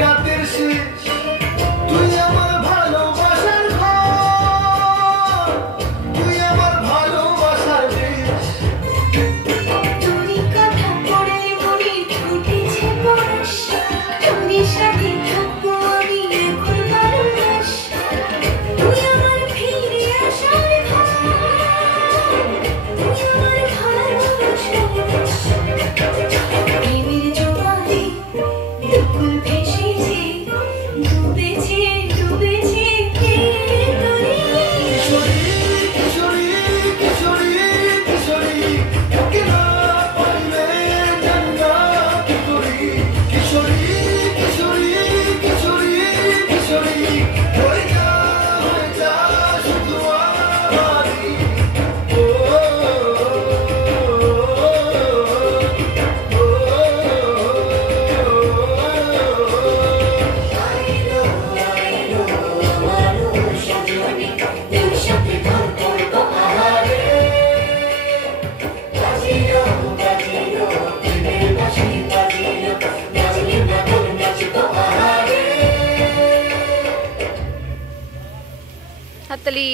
রাতের শেষ তুই আমার ভালোবাসার ঘর, তুই আমার ভালোবাসার দেশ। তোরই কথা পড়লে মনে ফুটেছে পরশ, তোরই সাথে থাকবো আমি এখন বারো মাস। তুই আমার ফিরে আসার ঘর, তুই আমার ভালোবাসার দেশ। প্রেমের জোয়ারে দুকুল ভেসেছে, ডুবেছে ডুবেছে কে তোরে। কিশোরী কিশোরী কিশোরী কিশোরী, তোকে না পাইলে জানি না কি করি। কিশোরী কিশোরী কিশোরী কিশোরী, হয়ে যা শুধু আমারই। ও হাততালি।